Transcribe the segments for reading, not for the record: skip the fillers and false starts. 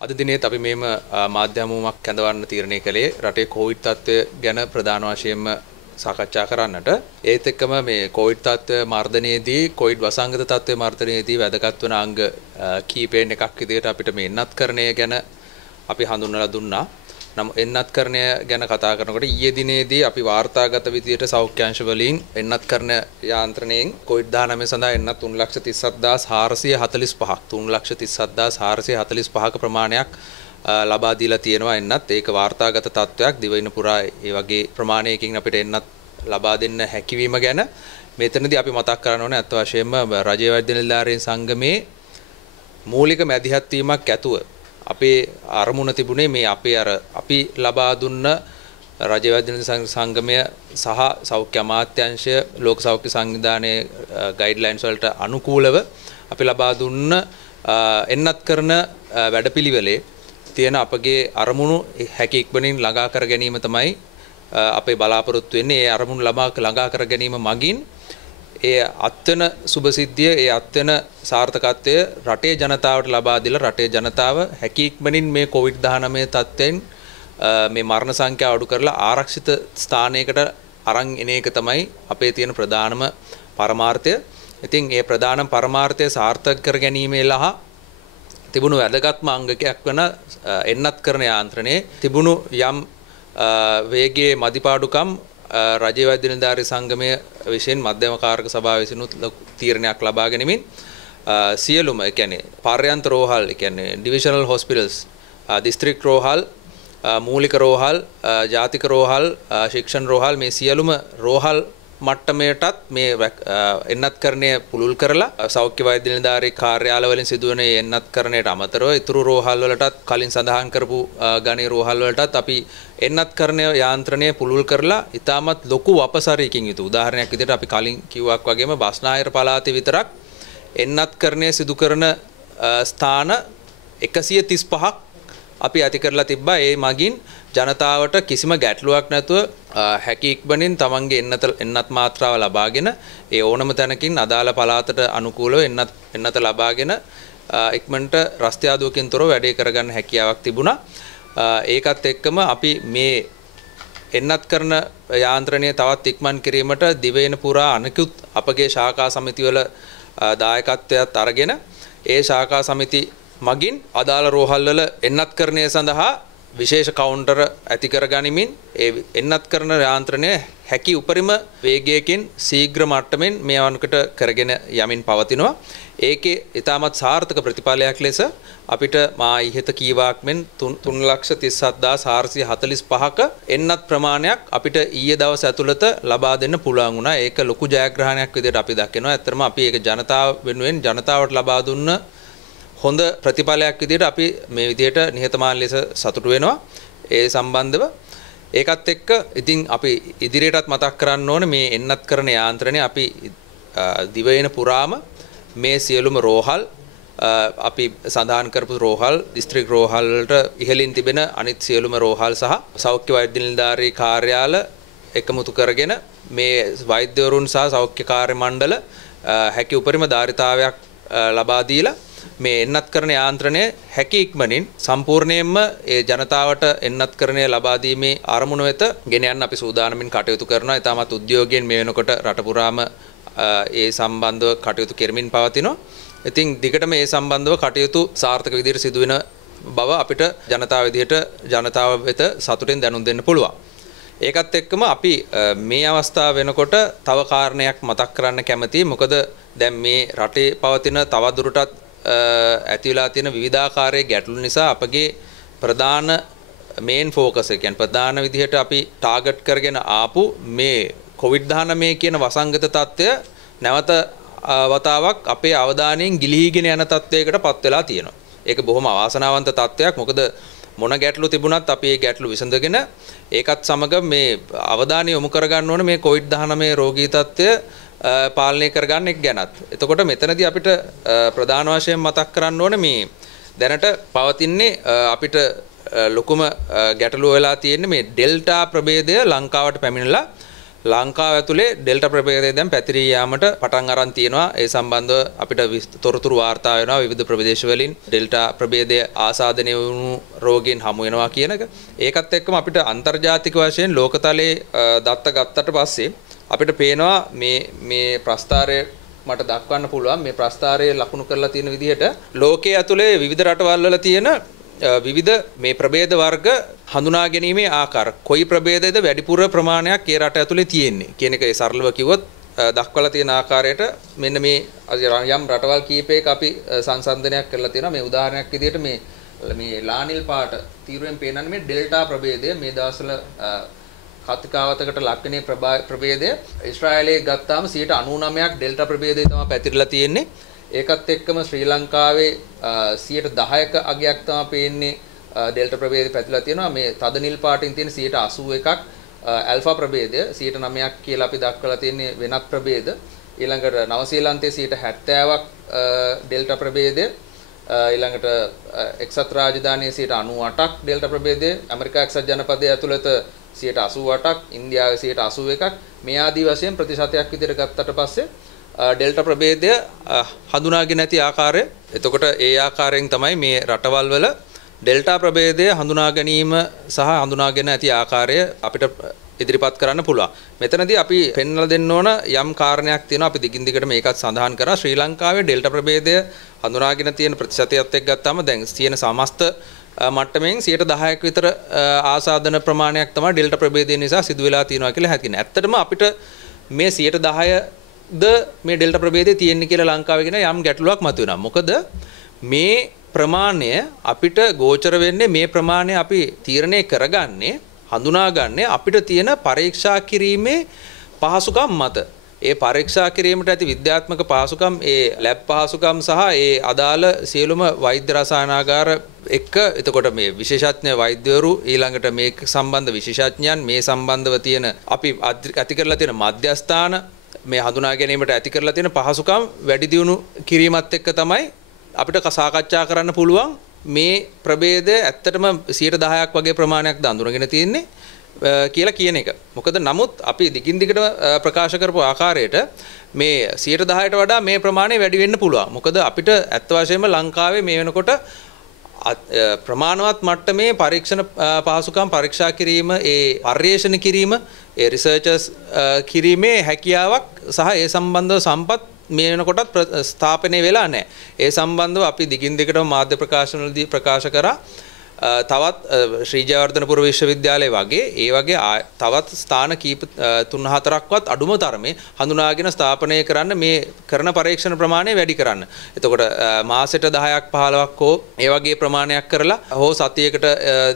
අද දිනේත් අපි මේම මාධ්‍යමුවක් කැඳවන්න තීරණය කළේ රටේ කොවිඩ් තත්ත්වය ගැන ප්‍රධාන වශයෙන්ම සාකච්ඡා කරන්නට. ඒත් එක්කම මේ කොවිඩ් තත්ත්වය මර්ධනයේදී කොවිඩ් වසංගත තත්ත්වය මර්ධනයේදී වැදගත් වන අංග කීපයෙන් එකක් විදිහට අපිට මේ එන්නත්කරණය ගැන අපි හඳුන්වලා දුන්නා. නම් එන්නත්කරණය ගැන කතා කරනකොට ඊයේ දිනේදී අපි වාර්තාගත විදිහට සෞඛ්‍ය අංශ වලින් එන්නත්කරණ යාන්ත්‍රණයෙන් COVID-19 සඳහා එන්නත් 3,37,445ක් 3,37,445ක ප්‍රමාණයක් ලබා දීලා තියෙනවා එන්නත්. ඒක වාර්තාගත තත්ත්වයක්. දිවයින පුරා ඒ වගේ ප්‍රමාණයකින් අපිට එන්නත් ලබා දෙන්න හැකියවීම ගැන මෙතනදී අපි මතක් කරන්න ඕනේ අත් වශයෙන්ම රජයේ වෛද්‍ය නිලධාරීන් සංගමේ මූලික මැදිහත් වීමක් ඇතුව අපේ අරමුණ තිබුණේ මේ අපි ලබා දුන්න රජයේ වෛද්‍ය සංගමය සහ සෞඛ්‍ය අමාත්‍යාංශය ලෝක සෞඛ්‍ය සංවිධානයේ ගයිඩ්ලයින්ස් වලට අනුකූලව අපි ලබා දුන්න එන්නත් කරන වැඩපිළිවෙලේ තියෙන අපගේ අරමුණු හැකි ඉක්මනින් ළඟා කර ගැනීම තමයි අපේ බලාපොරොත්තු වෙන්නේ. ඒ අරමුණු ළඟා කර ගැනීම මගින් ඒ අත්වන සුබසිද්ධිය ඒ අත්වන සාර්ථකත්වය රටේ ජනතාවට ලබා දීලා රටේ ජනතාව හැකි ඉක්මනින් මේ COVID-19 තත්ත්වයෙන් මේ මරණ සංඛ්‍යාව අඩු කරලා ආරක්ෂිත ස්ථානයකට අරන් එන එක තමයි අපේ තියෙන ප්‍රධානම පරමාර්ථය. ඉතින් මේ ප්‍රධානම පරමාර්ථය සාර්ථක කර ගැනීමේලහ තිබුණු වැදගත්ම අංගකයක් වන එන්නත් කරන යාන්ත්‍රණයේ තිබුණු යම් වේගයේ මදිපාඩුකම් රජයේ වෛද්‍ය නිලධාරී සංගමය විසින් මධ්‍යම කාරක සභාව විසිනුත් තීරණයක් ලබා ගැනීමෙන් සියලුම ඒ කියන්නේ පර්යන්ත රෝහල් ඒ කියන්නේ ඩිවිෂනල් හොස්පිටල්ස් දිස්ත්‍රික් රෝහල් මූලික රෝහල් ජාතික රෝහල් ශික්ෂණ රෝහල් මේ සියලුම රෝහල් මට්ටමයටත් මේ එන්නත්කරණය පුළුල් කරලා සෞඛ්‍ය වෛද්‍ය නිලධාරී කාර්යාල වලින් සිදුවන එන්නත්කරණයට අමතරව ඉතුරු රෝහල් වලටත් කලින් සඳහන් කරපු ගණේ රෝහල් වලටත් අපි එන්නත්කරණය යාන්ත්‍රණය පුළුල් කරලා ඉතාමත් ලොකු අපසරයකින් යුතු උදාහරණයක් විදිහට අපි කලින් කිව්වක් වගේම බස්නාහිර පළාතේ විතරක් එන්නත්කරණය සිදු කරන ස්ථාන 135ක් අපි ඇති කරලා තිබ්බා. ඒ මගින් ජනතාවට කිසිම ගැටලුවක් නැතුව හැකි ඉක්මනින් තමන්ගේ එන්නත් මාත්‍රාව ලබාගෙන ඒ ඕනම තැනකින් අදාළ පළාතට අනුකූලව එන්නත ලබාගෙන ඉක්මනට රස්තියාදුවකින් තොරව වැඩේ කරගන්න හැකියාවක් තිබුණා. ඒකත් එක්කම අපි මේ එන්නත් කරන යාන්ත්‍රණය තවත් ඉක්මන් කිරීමට දිවයින පුරා අනෙකුත් අපගේ ශාඛා සමිතිවල දායකත්වයක් අරගෙන ඒ ශාඛා සමිති මගින් අදාළ රෝහල් වල එන්නත්කරණය සඳහා විශේෂ කවුන්ටර් ඇති කර ගනිමින් ඒ එන්නත්කරන යාන්ත්‍රණය හැකි උපරිම වේගයකින් ශීඝ්‍ර මට්ටමින් මේ වන්කට කරගෙන යමින් පවතිනවා. ඒකේ ඊටමත් සාර්ථක ප්‍රතිඵලයක් ලෙස අපිට මා ඉහත කීවාක් මෙන් 3,37,445ක එන්නත් ප්‍රමාණයක් අපිට ඊයේ දවස් ඇතුළත ලබා දෙන්න පුළුවන් වුණා. ඒක ලොකු ජයග්‍රහණයක් විදිහට අපි දකිනවා. ඇත්තටම අපි ඒක ජනතාව වෙනුවෙන් ජනතාවට ලබා දුන්න හොඳ ප්‍රතිඵලයක් විදිහට අපි මේ විදිහට නිහතමානී ලෙස සතුටු වෙනවා. ඒ සම්බන්ධව ඒකත් එක්ක ඉතින් අපි ඉදිරියටත් මතක් කරන්න ඕනේ මේ එන්නත් කරන යාන්ත්‍රණය අපි දිවයින පුරාම මේ සියලුම රෝහල් අපි සඳහන් කරපු රෝහල් දිස්ත්‍රික් රෝහල් වලට ඉහළින් තිබෙන අනිත් සියලුම රෝහල් සහ සෞඛ්‍ය වෛද්‍ය නිලධාරී කාර්යාල එකමුතු කරගෙන මේ වෛද්‍යවරුන් සහ සෞඛ්‍ය කාර්ය මණ්ඩල හැකි උපරිම ධාරිතාවයක් ලබා දීලා මේ එන්නත්කරණ යාන්ත්‍රණය හැකි ඉක්මනින් සම්පූර්ණයෙන්ම ඒ ජනතාවට එන්නත්කරණය ලබා දීමේ අරමුණ වෙත ගෙන යන්න අපි සූදානමින් කටයුතු කරනවා. ඊටමත් උද්‍යෝගයෙන් මේ වෙනකොට රට පුරාම ඒ සම්බන්ධව කටයුතු කෙරමින් පවතිනවා. ඉතින් දිගටම මේ සම්බන්ධව කටයුතු සාර්ථක විදිහට සිදුවෙන බව අපිට ජනතාව වෙත සතුටින් දැනුම් දෙන්න පුළුවන්. ඒකත් එක්කම අපි මේ අවස්ථාව වෙනකොට තව කාරණයක් මතක් කරන්න කැමතියි. මොකද දැන් මේ රටේ පවතින තවදුරටත් ඇතිවලා තියෙන විවිධාකාරයේ ගැටලු නිසා අපගේ ප්‍රධාන මේන් ફોකස් එක කියන්නේ ප්‍රධාන විදිහට අපි ටාගට් කරගෙන ආපු මේ COVID-19 කියන වසංගත තත්ත්වය නැවත වතාවක් අපේ අවධානයෙන් ගිලිහිගෙන යන තත්ත්වයකට පත් වෙලා තියෙනවා. ඒක බොහොම අවාසනාවන්ත තත්ත්වයක්. මොකද මොන ගැටලු තිබුණත් අපි ඒ ගැටලු විසඳගෙන ඒකත් සමග මේ අවධානය යොමු කරගන්න ඕනේ මේ COVID-19 රෝගී තත්ත්වය පාලනය කරගන්න එක ගැනත්. එතකොට මෙතනදී අපිට ප්‍රධාන වශයෙන් මතක් කරන්න ඕනේ මේ දැනට පවතින්නේ අපිට ලොකුම ගැටලුව වෙලා තියෙන්නේ මේ ඩෙල්ටා ප්‍රභේදය ලංකාවට පැමිණලා ලංකාව ඇතුලේ ඩෙල්ටා ප්‍රභේදය දැන් පැතිරී යාමට පටන් අරන් තියෙනවා. ඒ සම්බන්ධව අපිට තොරතුරු වාර්තා වෙනවා විවිධ ප්‍රදේශ වලින් ඩෙල්ටා ප්‍රභේදය ආසාදනය වුණු රෝගීන් හමු වෙනවා කියන එක. ඒකත් එක්කම අපිට අන්තර්ජාතික වශයෙන් ලෝකතලයේ දත්ත ගත්තට පස්සේ අපිට පේනවා මේ ප්‍රස්ථාරය මට දක්වන්න පුළුවන් මේ ප්‍රස්ථාරයේ ලකුණු කරලා තියෙන විදිහට ලෝකයේ ඇතුලේ විවිධ රටවල් වල තියෙන විවිධ මේ ප්‍රභේද වර්ග හඳුනා ගැනීමේ ආකාර කොයි ප්‍රභේදයේද වැඩිපුර ප්‍රමාණයක් ඒ රට ඇතුලේ තියෙන්නේ කියන එක සරලව කිව්වොත් දක්වලා තියෙන ආකාරයට මෙන්න මේ යම් රටවල් කීපයක අපි සංසන්දනයක් කරලා තියෙනවා. මේ උදාහරණයක් විදිහට මේ ලානිල් පාට තීරුවෙන් පේනන්නේ මේ ඩෙල්ටා ප්‍රභේදය මේ දවස්වල කතිකාවතකට ලක්කනේ ප්‍රභේදය ඊශ්‍රායලයේ ගත්තාම 99% ඩෙල්ටා ප්‍රභේදය තමයි පැතිරලා තියෙන්නේ. ඒකත් එක්කම ශ්‍රී ලංකාවේ 10%ක අගයක් තමයි පේන්නේ ඩෙල්ටා ප්‍රභේදය පැතිරලා තියෙනවා. මේ තද නිල් පාටින් තියෙන 81%ක් ඇල්ෆා ප්‍රභේදය 9%ක් කියලා අපි දක්වලා තියෙන්නේ වෙනත් ප්‍රභේද. ඊළඟට නවසීලන්තයේ 70%ක් ඩෙල්ටා ප්‍රභේදය. ඊළඟට එක්සත් රාජධානියේ 98%ක් ඩෙල්ටා ප්‍රභේදය. ඇමරිකා එක්සත් ජනපදයේ ඇතුළත 88%ක්, ඉන්දියාවේ 81%ක් මේ ආදී වශයෙන් ප්‍රතිශතයක් විදිහට ගත්තට පස්සේ ඩෙල්ටා ප්‍රභේදය හඳුනාගෙන නැති ආකාරය. එතකොට ඒ ආකාරයෙන් තමයි මේ රටවල් වල ඩෙල්ටා ප්‍රභේදය හඳුනා ගැනීම සහ හඳුනාගෙන ඇති ආකාරය අපිට ඉදිරිපත් කරන්න පුළුවන්. මෙතනදී අපි පෙන්වලා දෙන්න ඕන යම් කාරණයක් තියෙනවා. අපි දිගින් දිගට මේකත් සඳහන් කරා. ශ්‍රී ලංකාවේ ඩෙල්ටා ප්‍රභේදය හඳුනාගෙන තියෙන ප්‍රතිශතයත් එක්ක ගත්තාම දැන් තියෙන සමස්ත මට්ටමින් 10%ක් විතර ආසාදන ප්‍රමාණයක් තමයි ඩෙල්ටා ප්‍රභේදය නිසා සිදු වෙලා තියෙනවා කියලා හිතන්නේ. ඇත්තටම අපිට මේ 10%ද මේ ඩෙල්ටා ප්‍රභේදය තියෙන්නේ කියලා ලංකාවේ කියන යම් ගැටලුවක් මතුවෙනවා. මොකද මේ ප්‍රමාණය අපිට ගෝචර වෙන්නේ මේ ප්‍රමාණය අපි තීරණය කරගන්නේ හඳුනාගන්නේ අපිට තියෙන පරීක්ෂා කිරීමේ පහසුකම් මත. ඒ පරීක්ෂා කිරීමට ඇති විද්‍යාත්මක පහසුකම්, ඒ ලැබ් පහසුකම් සහ ඒ අදාළ සියලුම වෛද්‍ය රසායනාගාර එක්ක එතකොට මේ විශේෂඥ වෛද්‍යවරු ඊළඟට මේ සම්බන්ධ විශේෂඥයන් මේ සම්බන්ධව තියෙන අපි ඇති කරලා තියෙන මධ්‍යස්ථාන මේ හඳුනා ගැනීමට ඇති කරලා තියෙන පහසුකම් වැඩි දියුණු කිරීමත් එක්ක තමයි අපිට සාකච්ඡා කරන්න පුළුවන් මේ ප්‍රභේදය ඇත්තටම 10%ක් වගේ ප්‍රමාණයක් දඳුනගෙන තියෙන්නේ කියලා කියන එක. මොකද නමුත් අපි දිගින් දිගට ප්‍රකාශ කරපු ආකාරයට මේ 10%ට වඩා මේ ප්‍රමාණය වැඩි වෙන්න පුළුවන්. මොකද අපිට ඇත්ත වශයෙන්ම ලංකාවේ මේ වෙනකොට ප්‍රමාණවත් මට්ටමේ පරීක්ෂණ පහසුකම් පරීක්ෂා කිරීම, ඒ පර්යේෂණ කිරීම, ඒ රිසර්චර්ස් කිරීමේ හැකියාවක් සහ ඒ සම්බන්ධව සම්පත් මේ වෙනකොටත් ස්ථාපනය වෙලා නැහැ. ඒ සම්බන්ධව අපි දිගින් දිගටම මාධ්‍ය ප්‍රකාශනවලදී ප්‍රකාශ කරා. තවත් ශ්‍රී ජයවර්ධනපුර විශ්වවිද්‍යාලය වගේ ඒ වගේ තවත් ස්ථාන කීප 3-4ක්වත් අඩුම තරමේ හඳුනාගෙන ස්ථාපනය කරන්න මේ කරන පරීක්ෂණ ප්‍රමාණය වැඩි කරන්න. එතකොට මාසෙට 10ක් 15ක් හෝ ඒ වගේ ප්‍රමාණයක් කරලා හෝ සතියකට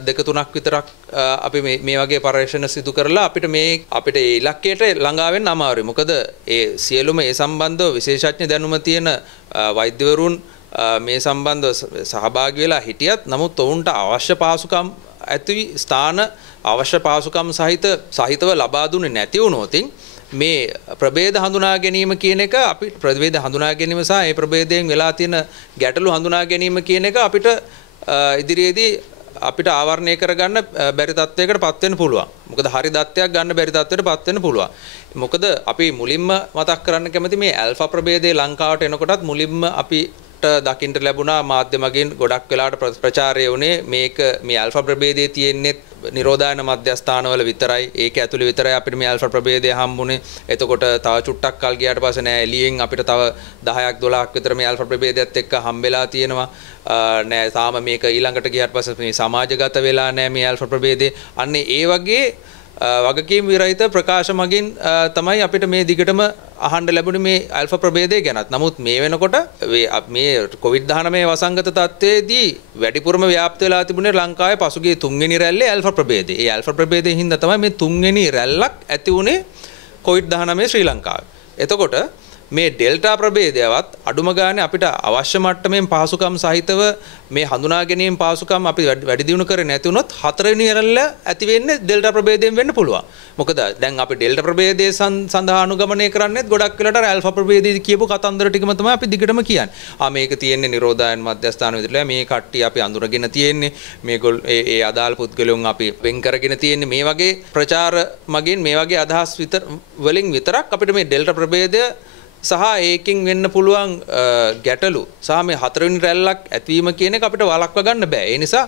2-3ක් විතරක් අපි මේ වගේ පරීක්ෂණ සිදු කරලා අපිට ඒ ඉලක්කයට ළඟා වෙන්න අමාරුයි. මොකද ඒ සියලුම ඒ සම්බන්ධව විශේෂඥ දැනුම තියෙන වෛද්‍යවරුන් මේ සම්බන්ධව සහභාගී වෙලා හිටියත් නමුත් ඔවුන්ට අවශ්‍ය පහසුකම් ඇති ස්ථාන අවශ්‍ය පහසුකම් සහිතව ලබා දුන්නේ නැති වුණොත් මේ ප්‍රභේද හඳුනා ගැනීම කියන එක අපි ප්‍රභේද හඳුනා ගැනීම සහ ඒ ප්‍රභේදයෙන් වෙලා තියෙන ගැටලු හඳුනා ගැනීම කියන එක අපිට ඉදිරියේදී අපිට ආවරණය කරගන්න බැරි තත්වයකට පත් වෙන්න පුළුවන්. මොකද හරි දත්තයක් ගන්න බැරි තත්වයකට පත් වෙන්න පුළුවන්. මොකද අපි මුලින්ම මතක් කරන්න කැමති මේ ඇල්ෆා ප්‍රභේදයේ ලංකාවට එනකොටත් මුලින්ම අපි දකින්න ලැබුණා මාධ්‍ය මගින් ගොඩක් වෙලාට ප්‍රචාරය වුණේ මේ ඇල්ෆා ප්‍රභේදයේ තියෙන්නේ නිරෝධායන මධ්‍යස්ථානවල විතරයි. ඒක ඇතුළේ විතරයි අපිට මේ ඇල්ෆා ප්‍රභේදය හම්බුනේ. එතකොට තව චුට්ටක් කල් ගියාට පස්සේ නෑ එළියෙන් අපිට තව 10ක් 12ක් විතර මේ ඇල්ෆා ප්‍රභේදයත් එක්ක හම්බෙලා තියෙනවා. නෑ තාම මේක ඊළඟට ගියාට පස්සේ මේ සමාජගත වෙලා නෑ මේ ඇල්ෆා ප්‍රභේදය. අන්නේ ඒ වගේ වගකීම් විරහිත ප්‍රකාශ මගින් තමයි අපිට මේ දිගටම අහන්න ලැබුණේ මේ ඇල්ෆා ප්‍රභේදය ගැනත්. නමුත් මේ වෙනකොට මේ COVID-19 වසංගත තත්ත්වයේදී වැඩිපුරම ව්‍යාප්ත වෙලා තිබුණේ ලංකාවේ පසුගිය 3 වෙනි රැල්ලේ ඇල්ෆා ප්‍රභේදය. ඒ ඇල්ෆා ප්‍රභේදයෙන් හින්දා තමයි මේ 3 වෙනි රැල්ලක් ඇති වුණේ COVID-19 ශ්‍රී ලංකාවේ. එතකොට මේ ඩෙල්ටා ප්‍රභේදයවත් අඩුම ගානේ අපිට අවශ්‍ය මට්ටමින් පහසුකම් සහිතව මේ හඳුනා ගැනීම පහසුකම් අපි වැඩි දියුණු කරේ නැති වුණොත් හතරවෙනි ඇරල්ල ඇති වෙන්නේ ඩෙල්ටා ප්‍රභේදයෙන් වෙන්න පුළුවන්. මොකද දැන් අපි ඩෙල්ටා ප්‍රභේදයේ සඳහා අනුගමනය කරන්නේත් ගොඩක් වෙලාට අර ඇල්ෆා ප්‍රභේදයේ කියපු කතන්දර ටිකම තමයි අපි දිගටම කියන්නේ. මේක තියෙන්නේ නිරෝධායන මධ්‍යස්ථාන විතරලා මේ කට්ටිය අපි අඳුරගෙන තියෙන්නේ. මේගොල්ලෝ ඒ අදාළ පුද්ගලයන් අපි වෙන් කරගෙන තියෙන්නේ මේ වගේ ප්‍රචාර මගින් මේ වගේ අදහස් වලින් විතරක් අපිට මේ ඩෙල්ටා ප්‍රභේදය සහ ඒකින් වෙන්න පුළුවන් ගැටලු සහ මේ හතරවෙනි රැල්ලක් ඇතිවීම කියන එක අපිට වළක්වා ගන්න බෑ. ඒ නිසා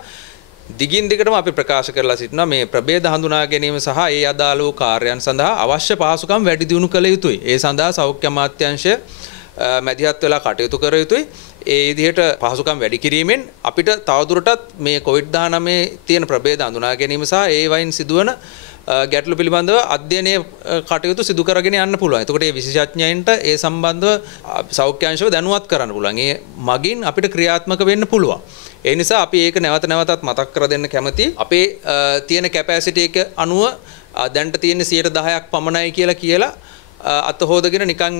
දිගින් දිගටම අපි ප්‍රකාශ කරලා සිටිනවා මේ ප්‍රභේද හඳුනා ගැනීම සහ ඒ අදාළ වූ කාර්යයන් සඳහා අවශ්‍ය පහසුකම් වැඩි දියුණු කළ යුතුයි. ඒ සඳහා සෞඛ්‍ය අමාත්‍යාංශය මැදිහත් වෙලා කටයුතු කර යුතුයි. ඒ විදිහට පහසුකම් වැඩි කිරීමෙන් අපිට තවදුරටත් මේ COVID-19 තියෙන ප්‍රභේද හඳුනා ගැනීම සහ ඒ වයින් සිදුවන ගැටලු පිළිබඳව අධ්‍යයනයේ කටයුතු සිදු කරගෙන යන්න පුළුවන්. එතකොට මේ විශේෂඥයින්ට ඒ සම්බන්ධව සෞඛ්‍ය අංශව දැනුවත් කරන්න පුළුවන්. ඒ මගින් අපිට ක්‍රියාත්මක වෙන්න පුළුවන්. ඒ නිසා අපි ඒක නැවත නැවතත් මතක් කර දෙන්න කැමතියි. අපේ තියෙන කැපැසිටි එක අනුව දැන්ට තියෙන 10%ක් පමණයි කියලා අතහොදගෙන නිකන්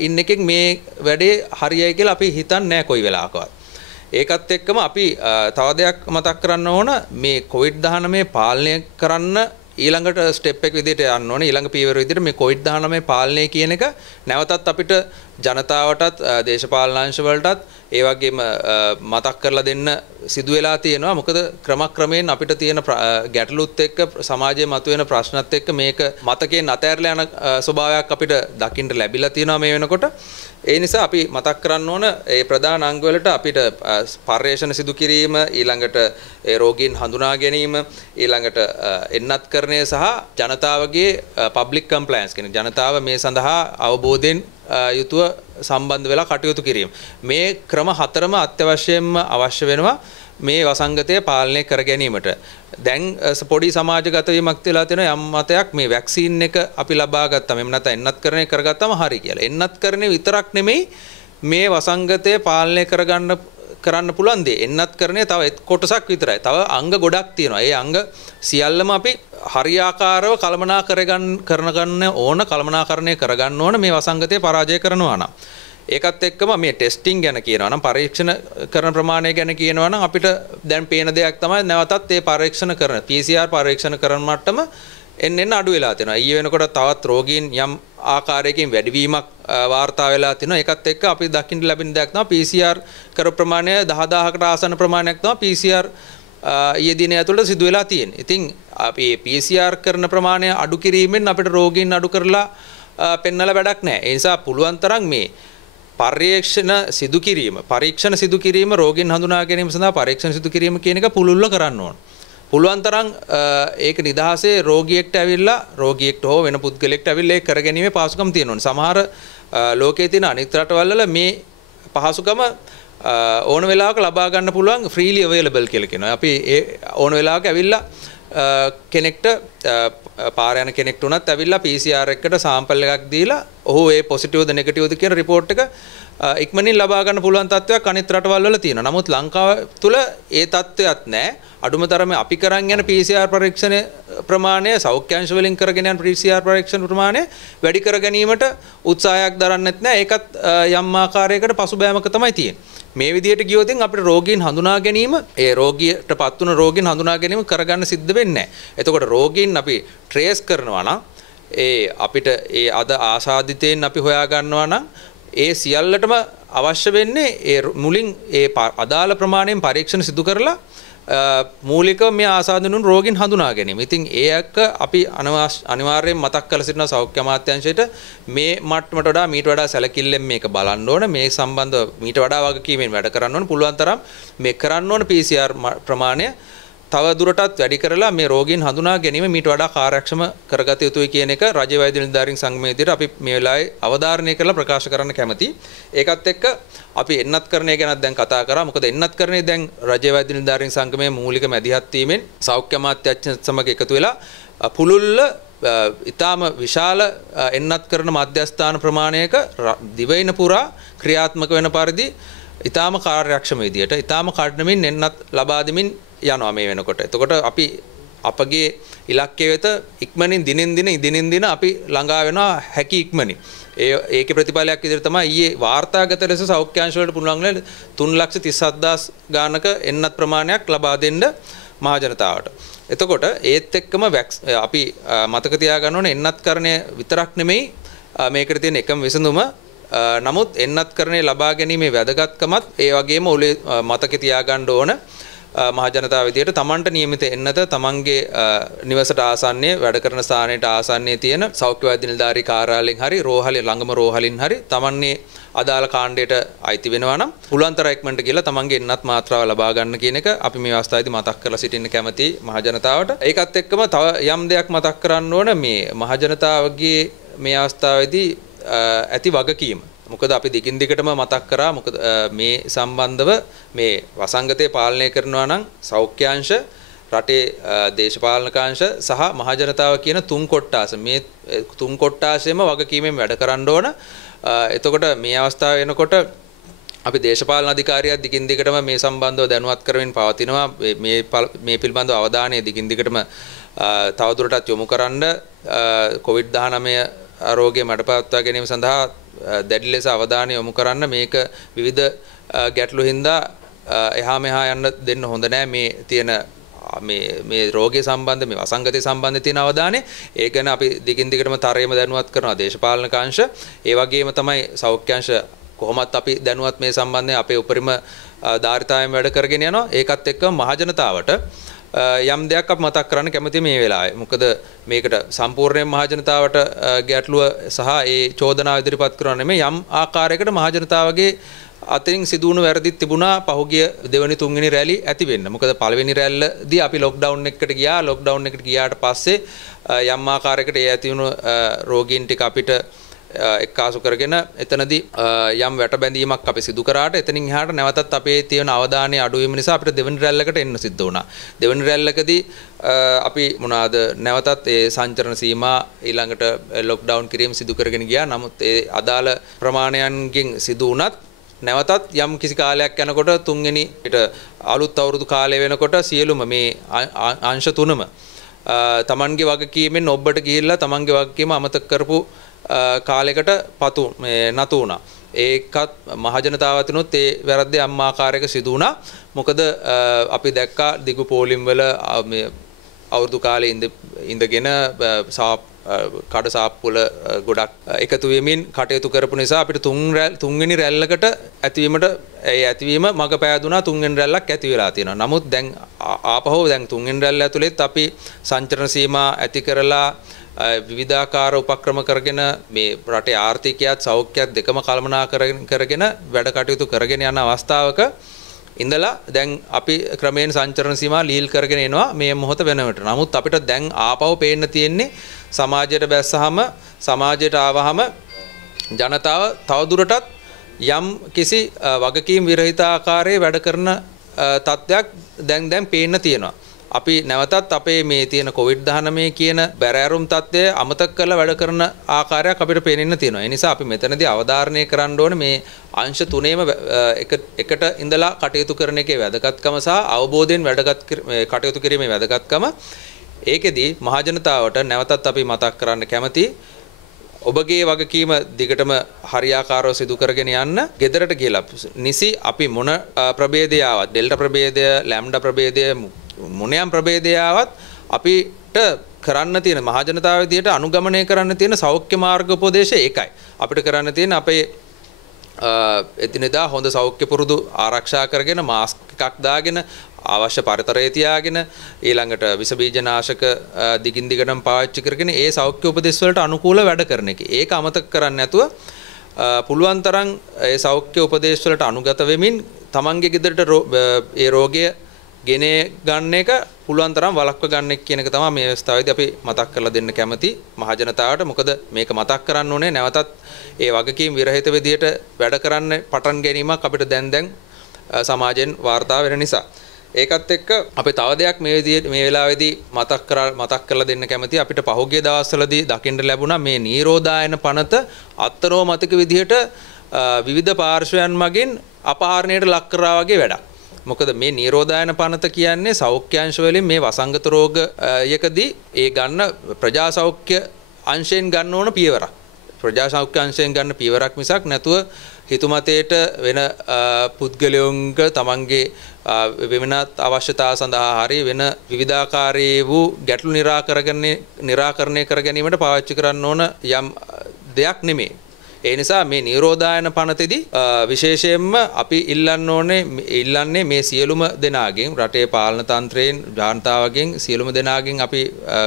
ඉන්න එකෙන් මේ වැඩේ හරියයි කියලා අපි හිතන්නේ නැහැ කොයි වෙලාවකවත්. ඒකත් එක්කම අපි තව දෙයක් මතක් කරන්න ඕන මේ COVID-19 පාලනය කරන්න ඊළඟට ස්ටෙප් එක විදිහට යන්න ඕනේ. ඊළඟ පියවර විදිහට මේ COVID-19 පාලනය කියන එක නැවතත් අපිට ජනතාවටත් දේශපාලනාංශ වලටත් ඒ වගේම මතක් කරලා දෙන්න සිදු වෙලා තියෙනවා. මොකද ක්‍රමක්‍රමයෙන් අපිට තියෙන ගැටලුත් එක්ක සමාජයේ මතුවෙන ප්‍රශ්නත් එක්ක මේක මතකයෙන් අතහැරලා යන ස්වභාවයක් අපිට දකින්න ලැබිලා තියෙනවා මේ වෙනකොට. ඒ නිසා අපි මතක් කරන්න ඕන ඒ ප්‍රධාන අංග වලට අපිට පර්යේෂණ සිදු කිරීම, ඊළඟට ඒ රෝගීන් හඳුනා ගැනීම, ඊළඟට එන්නත්කරණය සහ ජනතාවගේ පබ්ලික් කම්ප්ලයන්ස් කියන ජනතාව මේ සඳහා අවබෝධයෙන් යුතුව සම්බන්ධ වෙලා කටයුතු කිරීම. මේ ක්‍රම හතරම අත්‍යවශ්‍යයෙන්ම අවශ්‍ය වෙනවා මේ වසංගතය පාලනය කර ගැනීමට. දැන් පොඩි සමාජගත වීමක් වෙලා තියෙනවා යම් මතයක් මේ වැක්සීන් එක අපි ලබා ගත්තා. මෙන්න නැත්නම් එන්නත්කරණය කරගත්තම හරි කියලා. එන්නත්කරණය විතරක් නෙමෙයි මේ වසංගතය පාලනය කරන්න පුළුවන් දේ. එන්නත්කරණය තව කොටසක් විතරයි. තව අංග ගොඩක් තියෙනවා. ඒ අංග සියල්ලම අපි හරියාකාරව කළමනාකරණය කරගන්න ඕන මේ වසංගතය පරාජය කරනවා නම්. ඒකත් එක්කම මේ ටෙස්ටිං ගැන කියනවා නම් පරීක්ෂණ කරන ප්‍රමාණය ගැන කියනවා නම් අපිට දැන් පේන දෙයක් තමයි නැවතත් මේ පරීක්ෂණ කරන PCR පරීක්ෂණ කරන මට්ටම එන්න අඩු වෙලා තියෙනවා. ඊයේ වෙනකොට තවත් රෝගීන් යම් ආකාරයකින් වැඩිවීමක් වාර්තා වෙලා තිනවා. ඒකත් එක්ක අපි දකින්න ලැබෙන දෙයක් තමයි PCR කර ප්‍රමාණය 10000කට ආසන්න ප්‍රමාණයක් තමයි PCR ඊයේ දිනේ ඇතුළත සිදු වෙලා තියෙන්නේ. ඉතින් අපි PCR කරන ප්‍රමාණය අඩු කිරීමෙන් අපිට රෝගීන් අඩු කරලා පෙන්නලා වැඩක් නැහැ. ඒ නිසා පුළුවන් තරම් මේ පරීක්ෂණ සිදු කිරීම රෝගීන් හඳුනා ගැනීම සඳහා පරීක්ෂණ සිදු කිරීම කියන එක පුළුල්ව කරන්න ඕන. පුළුවන් තරම් ඒක නිදහසේ රෝගියෙක්ට හෝ වෙන පුද්ගලයෙක්ට ඇවිල්ලා ඒක කරගැනීමේ පහසුකම් තියෙනවා. සමහර ලෝකයේ තියෙන අනිත් රටවල් වල මේ පහසුකම ඕන වෙලාවක ලබා ගන්න පුළුවන් ෆ්‍රීලි අවైలබල් කියලා කියනවා. අපි ඒ ඕන වෙලාවක ඇවිල්ලා කෙනෙක්ට පාර යන කෙනෙක්ට උනත් ඇවිල්ලා PCR එකකට සාම්පල් එකක් දීලා ඔහු ඒ පොසිටිව්ද නෙගටිව්ද කියන රිපෝට් එක ඉක්මනින් ලබා ගන්න පුළුවන් තත්ත්වයක් අනිත් රටවල් වල තියෙනවා. නමුත් ලංකාව තුල ඒ තත්ත්වයක් නැහැ. අඩුම තරමේ අපි කරන් යන PCR පරීක්ෂණ ප්‍රමාණය සෞඛ්‍යාංශ වලින් කරගෙන යන PCR පරීක්ෂණ ප්‍රමාණය වැඩි කර ගැනීමට උත්සාහයක් දරන්නෙත් නැහැ. ඒකත් යම් ආකාරයකට පසුබෑමක තමයි තියෙන්නේ. මේ විදිහට ගියොත් අපිට රෝගීන් හඳුනා ගැනීම ඒ රෝගියටපත් වුණ රෝගීන් හඳුනා ගැනීම කරගන්න සිද්ධ වෙන්නේ නැහැ. එතකොට රෝගීන් අපි ට්‍රේස් කරනවා නම් අපිට ඒ අද ආසාදිතයෙන් අපි හොයා ගන්නවා නම් ඒ සියල්ලටම අවශ්‍ය වෙන්නේ ඒ මුලින් ඒ අදාළ ප්‍රමාණයෙන් පරීක්ෂණ සිදු කරලා මූලිකව මේ ආසාදනුන් රෝගීන් හඳුනා ගැනීම. ඉතින් ඒක අපි අනිවාර්යයෙන් මතක් කරලා සිටින සෞඛ්‍ය අමාත්‍යාංශයට මේ මට්ටමට වඩා මීට වඩා සැලකිල්ලෙන් මේක බලන්න ඕන. මේ සම්බන්ධව මීට වඩා වගකීමෙන් වැඩ කරන්න ඕන. පුළුවන් තරම් මේ කරන්න ඕන PCR ප්‍රමාණය තව දුරටත් වැඩි කරලා මේ රෝගීන් හඳුනා ගැනීම මීට වඩා කාර්යක්ෂම කරගත යුතුයි කියන එක රජ්‍ය වෛද්‍ය නිලධාරීන් සංගමයේ විදිහට අපි මේ වෙලාවේ අවධාරණය කරලා ප්‍රකාශ කරන්න කැමතියි. ඒකත් එක්ක අපි එන්නත්කරණය ගැනත් දැන් කතා කරා. මොකද එන්නත්කරණය දැන් රජ්‍ය වෛද්‍ය නිලධාරීන් සංගමයේ මූලික මැදිහත් වීමෙන් සෞඛ්‍ය අමාත්‍යාංශ සමග එකතු වෙලා පුළුල්ල ඊටාම විශාල එන්නත්කරණ මධ්‍යස්ථාන ප්‍රමාණයක දිවයින පුරා ක්‍රියාත්මක වෙන පරිදි ඊටාම කාර්යක්ෂම විදියට ඊටාම කඩනමින් එන්නත් ලබා දෙමින් යනවා මේ වෙනකොට. එතකොට අපි අපගේ ඉලක්කය වෙත ඉක්මනින් දිනෙන් දින අපි ළඟා වෙනවා හැකි ඉක්මනින්. ඒකේ ප්‍රතිඵලයක් විදිහට තමයි ඊයේ වාර්තාගත ලෙස සෞඛ්‍ය අංශ වලට පුළුවන් වෙන 3,37,000 ගානක එන්නත් ප්‍රමාණයක් ලබා දෙන්න මහජනතාවට. එතකොට ඒත් එක්කම අපි මතක තියාගන්න ඕනේ එන්නත්කරණය විතරක් නෙමෙයි මේකට තියෙන එකම විසඳුම. නමුත් එන්නත්කරණය ලබා ගැනීමේ වැදගත්කමත් ඒ වගේම ඔලේ මතක තියාගන්න ඕන. මහජනතාව විදියට තමන්ට නියමිත එන්නත තමන්ගේ නිවසට ආසන්නයේ වැඩ කරන ස්ථානයට ආසන්නයේ තියෙන සෞඛ්‍ය වෛද්‍ය නිලධාරී කාර්යාලයෙන් හරි රෝහලේ ළඟම රෝහලින් හරි තමන්නේ අදාළ කාණ්ඩයට අයිති වෙනවා නම් පුළුවන් තරම් ඉක්මනට ගිහලා තමන්ගේ එන්නත් මාත්‍රාව ලබා ගන්න කියන එක අපි මේ අවස්ථාවේදී මතක් කරලා සිටින්න කැමතියි මහජනතාවට. ඒකත් එක්කම තව යම් දෙයක් මතක් කරන්න ඕන මේ මහජනතාවගේ මේ අවස්ථාවේදී ඇති වගකීම. මොකද අපි දිගින් දිගටම මතක් කරා මොකද මේ සම්බන්ධව මේ වසංගතය පාලනය කරනවා නම් සෞඛ්‍යාංශ රටේ දේශපාලනකාංශ සහ මහජනතාව කියන තුන් කොට්ටාස මේ තුන් කොට්ටාසෙම වගකීමෙන් වැඩ කරන්න ඕන. එතකොට මේ අවස්ථාව වෙනකොට අපි දේශපාලන අධිකාරියක් දිගින් දිගටම මේ සම්බන්ධව දැනුවත් කරමින් පවතිනවා. මේ පිළිබඳව අවධානය දිගින් දිගටම තවදුරටත් යොමු කරන්න COVID-19 ආරෝග්‍ය මඩපවත්වා ගැනීම සඳහා දැඩි ලෙස අවධානය යොමු කරන්න. මේක විවිධ ගැටලු හින්දා එහා මෙහා යන්න දෙන්න හොඳ නෑ. මේ තියෙන මේ රෝගය සම්බන්ධ මේ වසංගතය සම්බන්ධ තියෙන අවධානය ඒ ගැන අපි දිගින් දිගටම තරයේම දැනුවත් කරනවා දේශපාලනකාංශ. ඒ වගේම තමයි සෞඛ්‍යාංශ කොහොමත් අපි දැනුවත් මේ සම්බන්ධයෙන් අපේ උපරිම ධාරිතාවෙන් වැඩ කරගෙන යනවා. ඒකත් එක්ක මහජනතාවට යම් දෙයක් අප මතක් කරන්න කැමතියි මේ වෙලාවේ. මොකද මේකට සම්පූර්ණයෙන් මහජනතාවට ගැටලුව සහ ඒ චෝදනාව ඉදිරිපත් කරනවා නෙමෙයි යම් ආකාරයකට මහජනතාවගේ අතින් සිදුවුණු වැරදිත් තිබුණා පහුගිය දෙවනි තුන්වෙනි රැලි ඇති වෙන්න. මොකද පළවෙනි රැල්ලදී අපි ලොක්ඩවුන් එකකට ගියා. ලොක්ඩවුන් එකට ගියාට පස්සේ යම් ආකාරයකට ඒ ඇති වුණු රෝගීන් ටික අපිට එක්කාසු කරගෙන එතනදී යම් වැටබැඳීමක් අපි සිදු කරාට එතනින් එහාට නැවතත් අපේ තියෙන අවධානය අඩු වීම නිසා අපිට දෙවෙනි රැල්ලකට එන්න සිද්ධ වුණා. දෙවෙනි රැල්ලකදී අපි මොනවාද නැවතත් ඒ සංචරණ සීමා ඊළඟට ලොක්ඩවුන් කිරීම සිදු කරගෙන ගියා. නමුත් ඒ අදාළ ප්‍රමාණයන්ගෙන් සිදු වුණත් නැවතත් යම් කිසි කාලයක් යනකොට තුන්වෙනි අලුත් අවුරුදු කාලය වෙනකොට සියලුම මේ අංශ තුනම තමන්ගේ වගකීමෙන් ඔබට ගිහිල්ලා තමන්ගේ වගකීම අමතක කරපු කාලයකට නතු වුණා. ඒකත් මහජනතාවතුනුත් ඒ වැරද්ද යම් ආකාරයක සිදු වුණා. මොකද අපි දැක්කා දිගු පෝලිම් වල මේ අවුරුදු කාලේ ඉඳගෙන කඩ සාප්පුවල ගොඩක් එකතු වෙමින් කටයුතු කරපු නිසා අපිට තුන්වෙනි රැල්ලකට ඇතිවීම මග පෑදුනා. තුන්වෙනි රැල්ලක් ඇති වෙලා තියෙනවා. නමුත් දැන් ආපහු දැන් තුන්වෙනි රැල්ල ඇතුළෙත් අපි සංචරණ සීමා ඇති කරලා විවිධාකාර උපක්‍රම කරගෙන මේ රටේ ආර්ථිකයත් සෞඛ්‍යයත් දෙකම කළමනාකරණය කරගෙන වැඩ කටයුතු කරගෙන යන අවස්ථාවක ඉඳලා දැන් අපි ක්‍රමයෙන් සංචරණ සීමා ලීල් කරගෙන එනවා මේ මොහොත වෙනකොට. නමුත් අපිට දැන් ආපහු පේන්න තියෙන්නේ සමාජයට බැස්සහම සමාජයට ආවහම ජනතාව තවදුරටත් යම් කිසි වගකීම් විරහිත ආකාරයේ වැඩ කරන තත්ත්වයක් දැන් පේන්න තියෙනවා. අපි නැවතත් අපේ මේ තියෙන COVID-19 කියන බැරෑරුම් තත්ත්වය අමතක කරලා වැඩ කරන ආකාරයක් අපිට පේනෙන්න තියෙනවා. ඒ නිසා අපි මෙතනදී අවධාරණය කරන්න ඕනේ මේ අංශ තුනේම එකට ඉඳලා කටයුතු කරන එකේ වැදගත්කම සහ අවබෝධයෙන් කටයුතු කිරීමේ වැදගත්කම. ඒකෙදී මහජනතාවට නැවතත් අපි මතක් කරන්න කැමතියි ඔබගේ වගකීම දිගටම හරියාකාරව සිදු කරගෙන යන්න. ගෙදරට ගිහලා නිසි අපි මොන ප්‍රභේදය ආවත් ඩෙල්ටා ප්‍රභේදය, ලැම්ඩා ප්‍රභේදය, මොනියම් ප්‍රභේදය ආවත් අපිට කරන්න තියෙන මහජනතාව විදියට අනුගමනය කරන්න තියෙන සෞඛ්‍ය මාර්ග උපදේශය ඒකයි. අපිට කරන්න තියෙන අපේ එදිනෙදා හොඳ සෞඛ්‍ය පුරුදු ආරක්ෂා කරගෙන මාස්ක් එකක් දාගෙන අවශ්‍ය පරිතරය තියාගෙන ඊළඟට විස බීජනාශක දිගින් දිගටම පාවිච්චි කරගෙන ඒ සෞඛ්‍ය උපදෙස් වලට අනුකූල වැඩ කරන එක. ඒක අමතක කරන්නේ නැතුව පුළුවන් තරම් ඒ සෞඛ්‍ය උපදෙස් වලට අනුගත වෙමින් තමන්ගේ ගෙදරට ඒ රෝගය ගෙන ගන්න එක පුළුවන් තරම් වළක්ව ගන්න එක කියන එක තමයි මේ අවස්ථාවේදී අපි මතක් කරලා දෙන්න කැමති මහජනතාවට. මොකද මේක මතක් කරන්න ඕනේ නැවතත් ඒ වගකීම් විරහිත විදියට වැඩ කරන්න පටන් ගැනීමක් අපිට දැන් සමාජයෙන් වාර්තා වෙන නිසා. ඒකත් එක්ක අපි තව දෙයක් මේ වෙලාවේදී මතක් කරලා දෙන්න කැමතියි. අපිට පහුගිය දවස්වලදී දකින්න ලැබුණා මේ නීරෝධායන පනත අත්නෝමතික විදිහට විවිධ පාර්ශ්වයන් මගින් අපහරණයට ලක් කරා වගේ වැඩක්. මොකද මේ නිරෝධායන පනත කියන්නේ සෞඛ්‍යාංශ වලින් මේ වසංගත රෝගයකදී ඒ ගන්න ප්‍රජා සෞඛ්‍ය අංශයෙන් ගන්න ඕන පියවරක්. ප්‍රජා සෞඛ්‍ය අංශයෙන් ගන්න පියවරක් මිසක් නැතුව හිතුමතේට වෙන පුද්ගලයන්ග තමන්ගේ වෙනත් අවශ්‍යතා සඳහා හරි වෙන විවිධාකාරී වූ ගැටලු निराකරණය කර ගැනීමට පාවිච්චි කරන්න ඕන යම් දෙයක් නෙමෙයි. ඒ නිසා මේ නිරෝධායන පනතේදී විශේෂයෙන්ම අපි ඉල්ලන්නේ මේ සියලුම දෙනාගෙන් රටේ පාලන තන්ත්‍රයෙන් ජනතාවගෙන් සියලුම දෙනාගෙන් අපි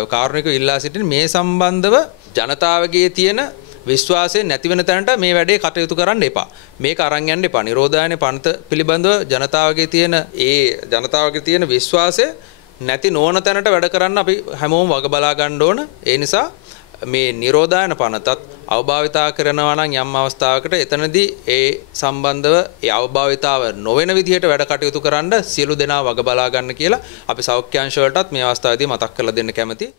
කාරුණිකව ඉල්ලා සිටින මේ සම්බන්ධව ජනතාවගේ තියෙන විශ්වාසය නැති වෙන තැනට මේ වැඩේ කටයුතු කරන්න එපා. මේක අරන් යන්න එපා. නිරෝධායන පනත පිළිබඳව ජනතාවගේ තියෙන විශ්වාසය නැති නොවන තැනට වැඩ කරන්න අපි හැමෝම වග බලා ගන්න ඕන. ඒ නිසා මේ නිරෝධායන පනතත් අවභාවිතා කරනවා නම් යම් අවස්ථාවකට එතනදී ඒ සම්බන්ධව ඒ අවභාවිතාව නොවන විදිහට වැඩ කටයුතු කරන්න සියලු දෙනා වග බලා ගන්න කියලා අපි සෞඛ්‍ය අංශ වලටත් මේ අවස්ථාවේදී මතක් කරලා දෙන්න කැමතියි.